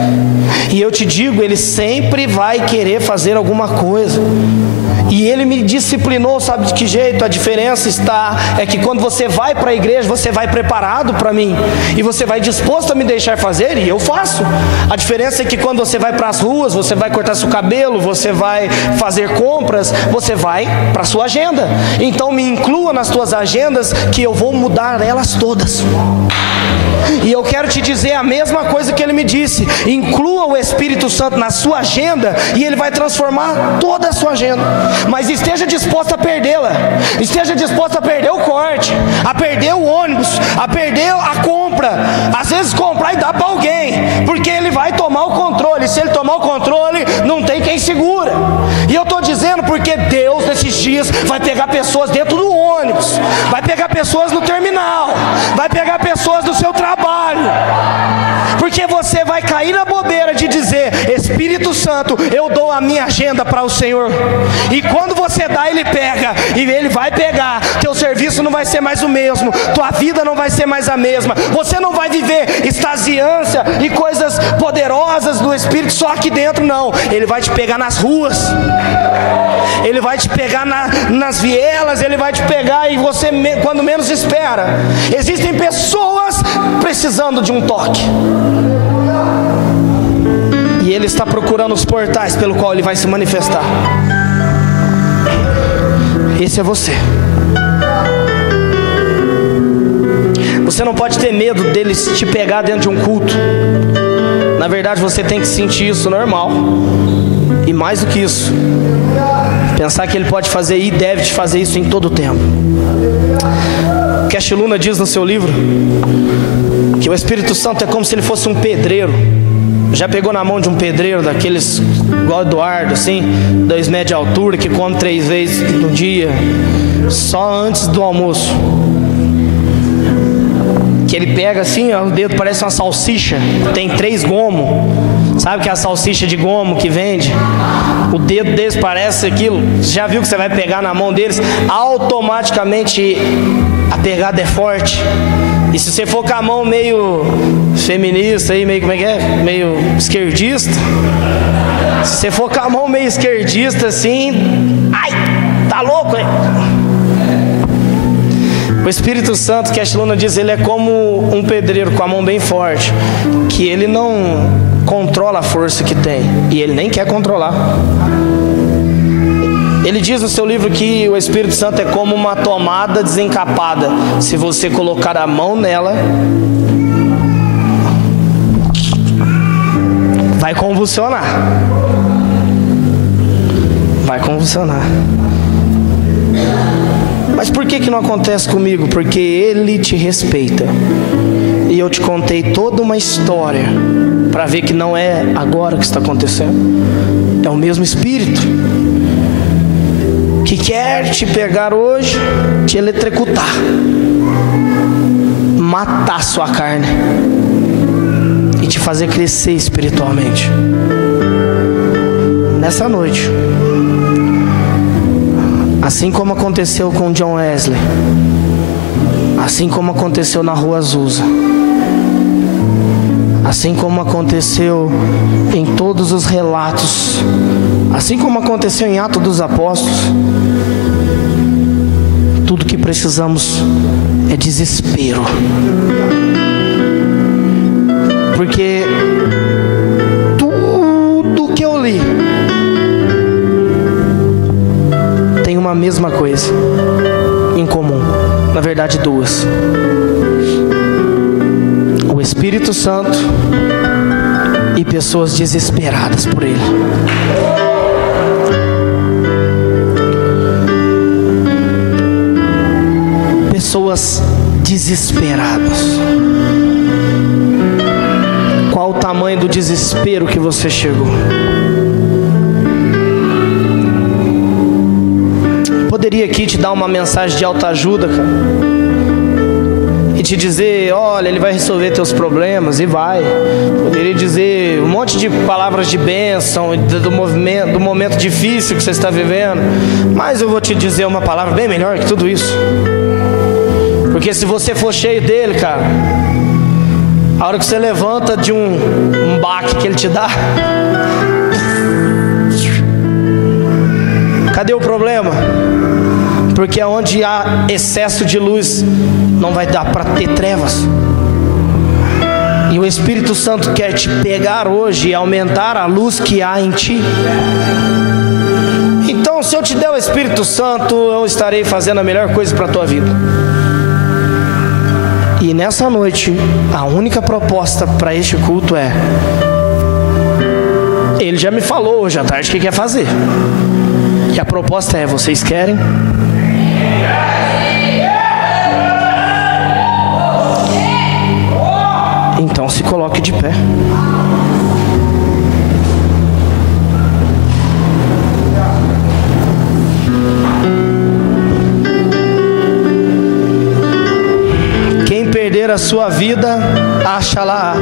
E eu te digo, ele sempre vai querer fazer alguma coisa. E ele me disciplinou, sabe de que jeito? A diferença é que quando você vai para a igreja, você vai preparado para mim, e você vai disposto a me deixar fazer, e eu faço. A diferença é que quando você vai para as ruas, você vai cortar seu cabelo, você vai fazer compras, você vai para a sua agenda. Então me inclua nas tuas agendas, que eu vou mudar elas todas. E eu quero te dizer a mesma coisa que ele me disse: inclua o Espírito Santo na sua agenda, e ele vai transformar toda a sua agenda. Mas esteja disposto a perdê-la. Esteja disposto a perder o corte, a perder o ônibus, a perder a compra. Às vezes comprar e dar para alguém, porque ele vai tomar o controle. Se ele tomar o controle, não tem quem segura. E eu estou dizendo porque Deus nesses dias vai pegar pessoas dentro do ônibus, vai pegar pessoas no terminal, vai pegar pessoas no seu trabalho, porque você vai cair na bobeira de dizer: Espírito Santo, eu dou a minha agenda para o Senhor. E quando você dá, ele pega, e ele vai pegar. Teu serviço não vai ser mais o mesmo, tua vida não vai ser mais a mesma, você não vai viver extasiância e coisas poderosas do Espírito só aqui dentro, não. Ele vai te pegar nas ruas, ele vai te pegar nas vielas, ele vai te pegar, e você, quando menos espera. Existem pessoas precisando de um toque, e ele está procurando os portais pelo qual ele vai se manifestar. Esse é você. Você não pode ter medo dele te pegar dentro de um culto. Na verdade, você tem que sentir isso normal. E mais do que isso, pensar que ele pode fazer e deve te fazer isso em todo o tempo. Cash Luna diz no seu livro que o Espírito Santo é como se ele fosse um pedreiro Já pegou na mão de um pedreiro daqueles igual Eduardo, assim, 2 metros de altura, que come 3 vezes no dia, só antes do almoço? Que ele pega assim, ó, o dedo parece uma salsicha, tem 3 gomos. Sabe que é a salsicha de gomo que vende? O dedo deles parece aquilo. Já viu que você vai pegar na mão deles, automaticamente a pegada é forte. E se você for com a mão meio feminista aí, meio, como é que é? Meio esquerdista. Se você for com a mão meio esquerdista assim, ai, tá louco, hein? O Espírito Santo, que a Luna diz, ele é como um pedreiro com a mão bem forte, que ele não controla a força que tem, e ele nem quer controlar. Ele diz no seu livro que o Espírito Santo é como uma tomada desencapada. Se você colocar a mão nela, vai convulsionar. Vai convulsionar. Mas por que não acontece comigo? Porque Ele te respeita. E eu te contei toda uma história para ver que não é agora que está acontecendo. É o mesmo Espírito que quer te pegar hoje, te eletrocutar, matar sua carne e te fazer crescer espiritualmente. Nessa noite, assim como aconteceu com John Wesley, assim como aconteceu na Rua Azusa, assim como aconteceu em todos os relatos, assim como aconteceu em Atos dos Apóstolos, tudo que precisamos é desespero. Porque tudo que eu li tem uma mesma coisa em comum, na verdade 2. O Espírito Santo e pessoas desesperadas por Ele. Pessoas desesperadas. Qual o tamanho do desespero que você chegou? Poderia aqui te dar uma mensagem de autoajuda, cara, e te dizer, olha, Ele vai resolver teus problemas, e vai. Poderia dizer um monte de palavras de bênção, do momento difícil que você está vivendo, mas eu vou te dizer uma palavra bem melhor que tudo isso. Porque se você for cheio dele, cara, a hora que você levanta de um baque que Ele te dá, cadê o problema? Porque onde há excesso de luz, não vai dar para ter trevas. E o Espírito Santo quer te pegar hoje e aumentar a luz que há em ti. Então, se eu te der o Espírito Santo, eu estarei fazendo a melhor coisa para a tua vida. E nessa noite, a única proposta para este culto é: Ele já me falou hoje à tarde o que quer fazer. E a proposta é: vocês querem? Então se coloque de pé. Quem perder a sua vida, acha-la.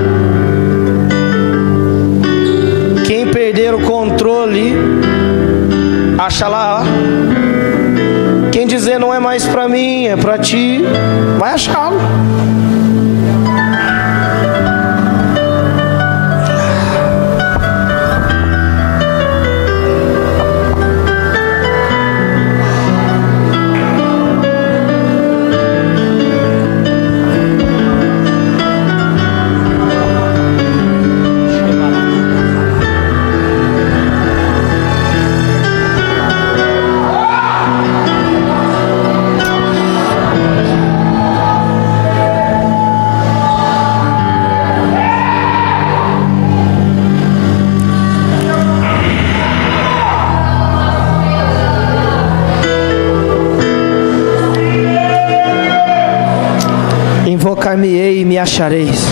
Quem perder o controle, acha-la. Quem dizer não é mais para mim, é para ti, vai achá-lo. Invocar-me-ei e me achareis.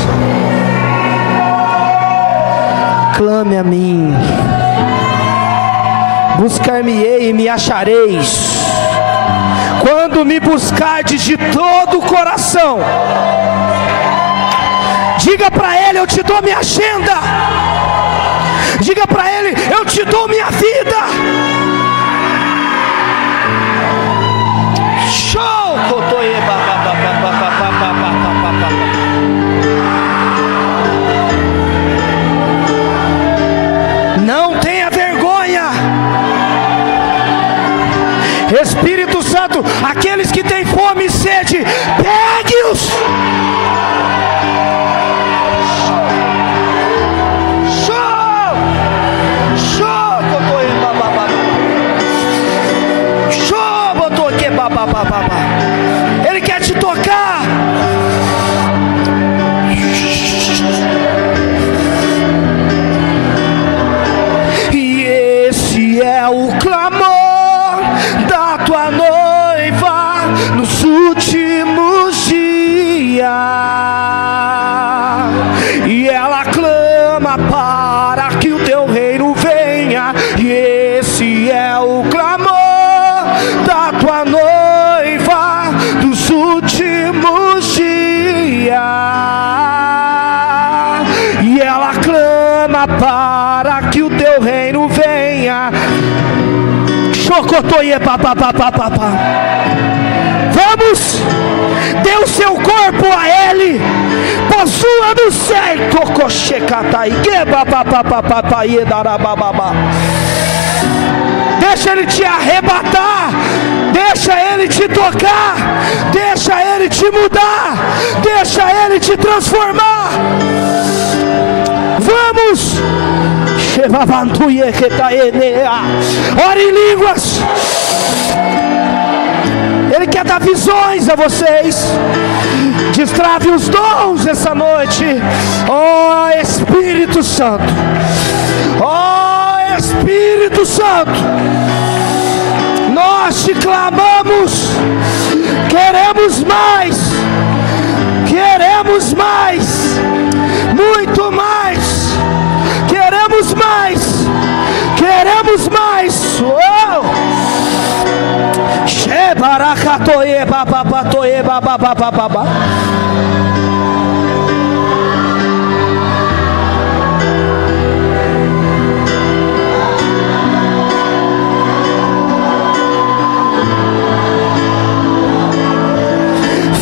clame a mim. Buscar-me-ei e me achareis, quando me buscardes de todo o coração. Diga para Ele: eu te dou minha agenda. Diga para Ele: eu te dou minha vida. Show! Não tenha vergonha. Espírito Santo, aqueles que têm fome e sede, pegue-os. Ele quer te tocar. E esse é o clamor da tua noiva nos últimos dias. E ela clama para que o teu reino venha. E esse é o clamor da tua noiva dos últimos dias. E ela clama para que o teu reino venha. Chocotoie papapapapapá. Vamos, dê o seu corpo a Ele, possua no céu. Tocochecatai, papapapapapá, darabababá. Deixa Ele te arrebatar, deixa Ele te tocar, deixa Ele te mudar, deixa Ele te transformar. Vamos! Ore em línguas. Ele quer dar visões a vocês. Destrave os dons essa noite. Oh Espírito Santo, oh Espírito Santo, nós te clamamos. Queremos mais, queremos mais, muito mais, queremos mais, queremos mais. Oh! Shebarakatoye bababatoye bababababa.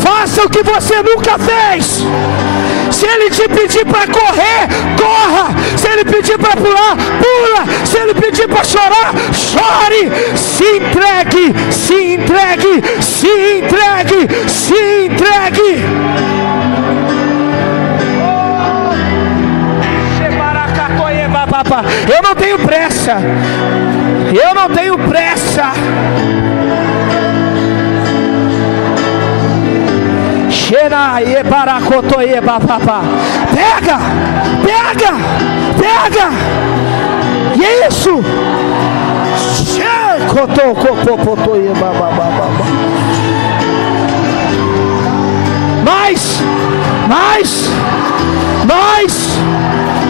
Faça o que você nunca fez. Se Ele te pedir para correr, corra. Se Ele pedir para pular, pula. Se Ele pedir para chorar, chore. Se entregue, se entregue, se entregue, se entregue. Eu não tenho pressa. Eu não tenho pressa. Pega, pega, pega. E isso. Mais, mais, mais,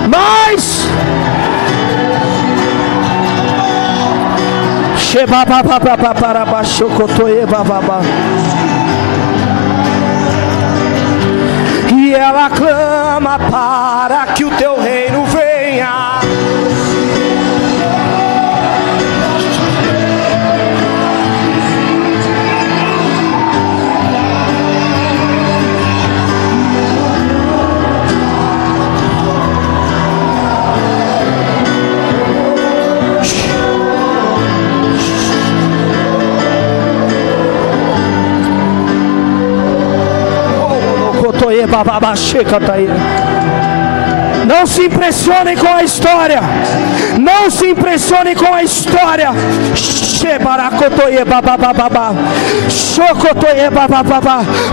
mais. E ela clama para que o teu reino venha. Não se impressionem com a história. Não se impressionem com a história.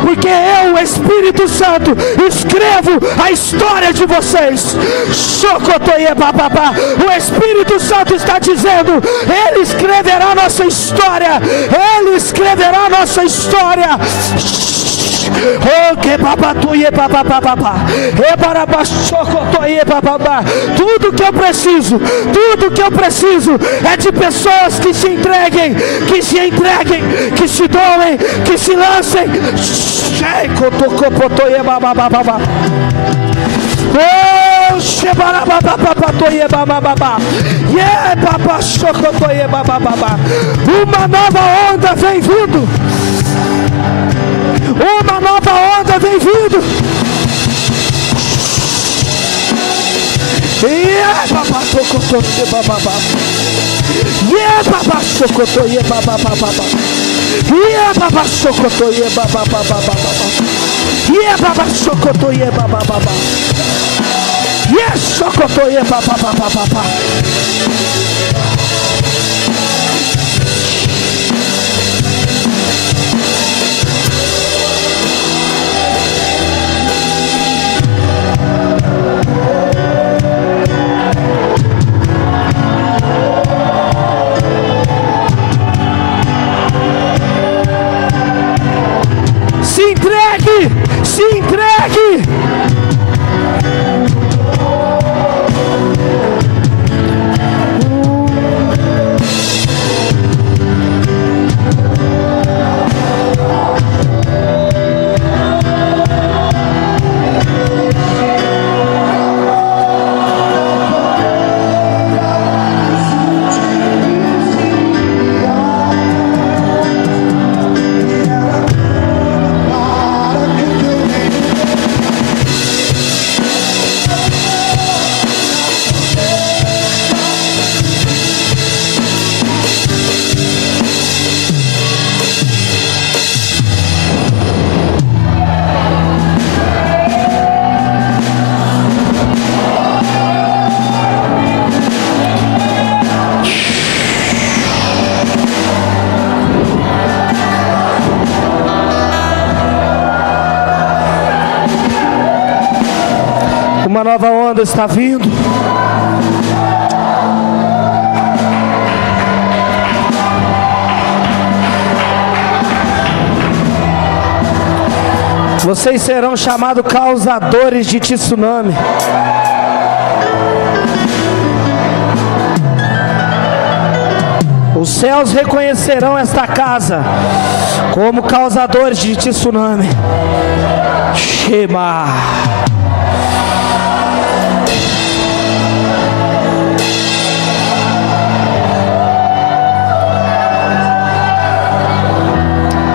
Porque eu, o Espírito Santo, escrevo a história de vocês. O Espírito Santo está dizendo: Ele escreverá a nossa história. Ele escreverá a nossa história. Oh, que babatuie babababá. Ebarabachocotoie bababá. Tudo que eu preciso é de pessoas que se entreguem, que se doem, que se lancem. Checotocopotoie babababá. Oh, shebarabababatoie babababá. Yebabachocotoie babababá. Uma nova onda vem vindo. Uma nova onda vem vindo. Yebabachocotoie babababá. Yebabachocotoie babababá. Yebabachocotoie babababá. Yebabachocotoie babababá. Yesocotoie babababá. Se entregue. Uma nova onda está vindo. Vocês serão chamados causadores de tsunami. Os céus reconhecerão esta casa como causadores de tsunami. Shema.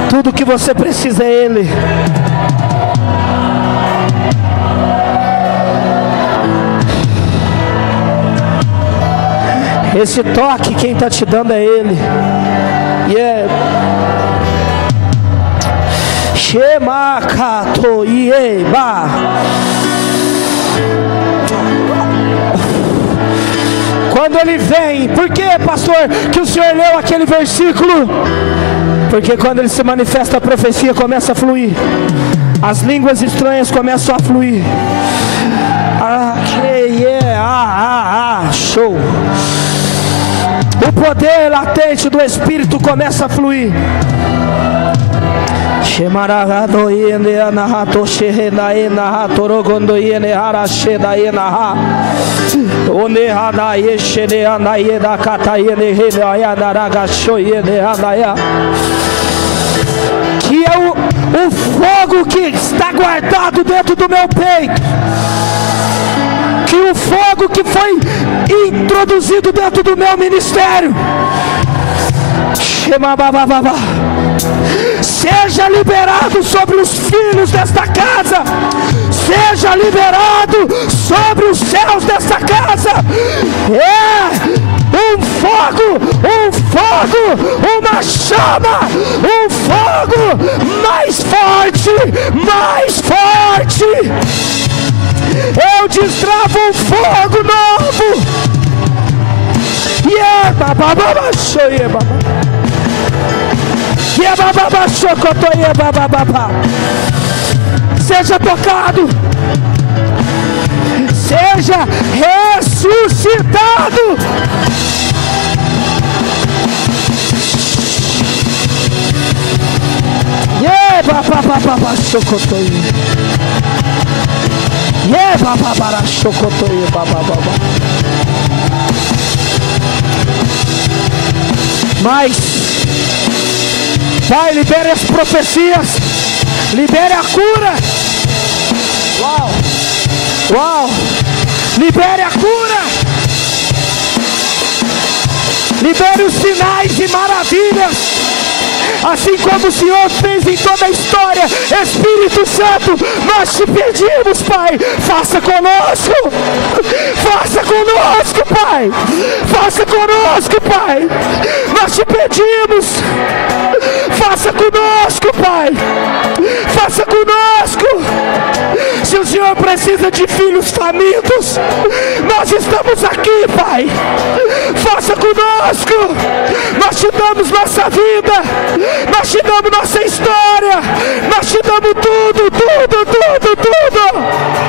Tudo que você precisa é Ele. Esse toque quem está te dando é Ele. Shema kato ieba. Quando Ele vem, por que, pastor, que o senhor leu aquele versículo? Porque quando Ele se manifesta, a profecia começa a fluir. As línguas estranhas começam a fluir. Show. O poder latente do Espírito começa a fluir. Que é o fogo que está guardado dentro do meu peito, que o fogo que foi introduzido dentro do meu ministério, seja liberado sobre os filhos desta casa, seja liberado sobre os céus desta casa. Um fogo, uma chama, um fogo mais forte. Eu destravo um fogo novo. Seja tocado, seja ressuscitado. chocotoí. Bababara chocotoí, babababa. Mas, Pai, libere as profecias, libere a cura. Uau, uau, libere a cura, libere os sinais e maravilhas, assim como o Senhor fez em toda a história. Espírito Santo, nós te pedimos, Pai, faça conosco, Pai, faça conosco, Pai, nós te pedimos, faça conosco, Pai, faça conosco. Se o Senhor precisa de filhos famintos, nós estamos aqui, Pai, faça conosco. Nós te damos nossa vida, nós te damos nossa história, nós te damos tudo, tudo, tudo, tudo.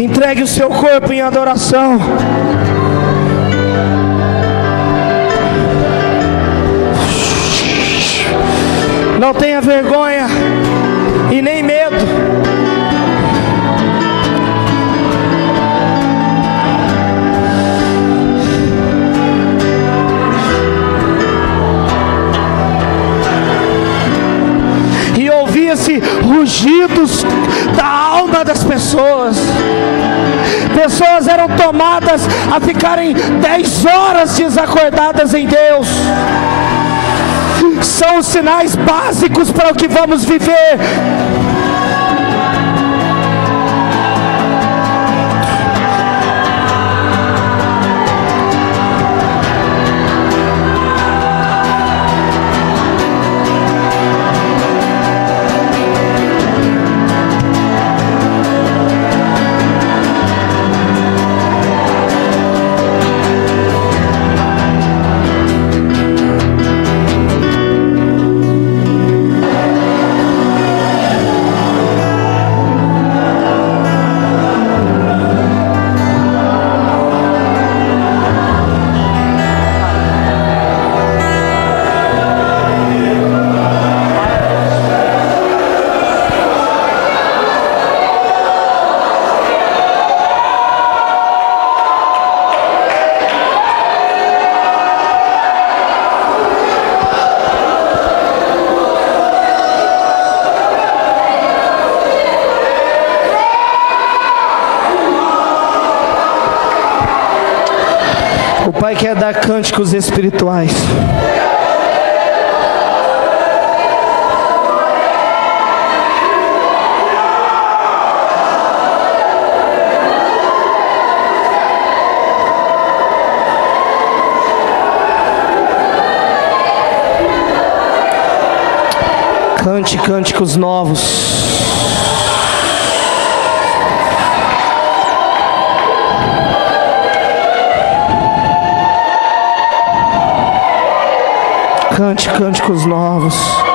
Entregue o seu corpo em adoração. Não tenha vergonha e nem medo. E ouvia-se rugidos da alma das pessoas. Pessoas eram tomadas a ficarem 10 horas desacordadas em Deus. São os sinais básicos para o que vamos viver. O Pai quer dar cânticos espirituais. Cante cânticos novos. Cante cânticos novos.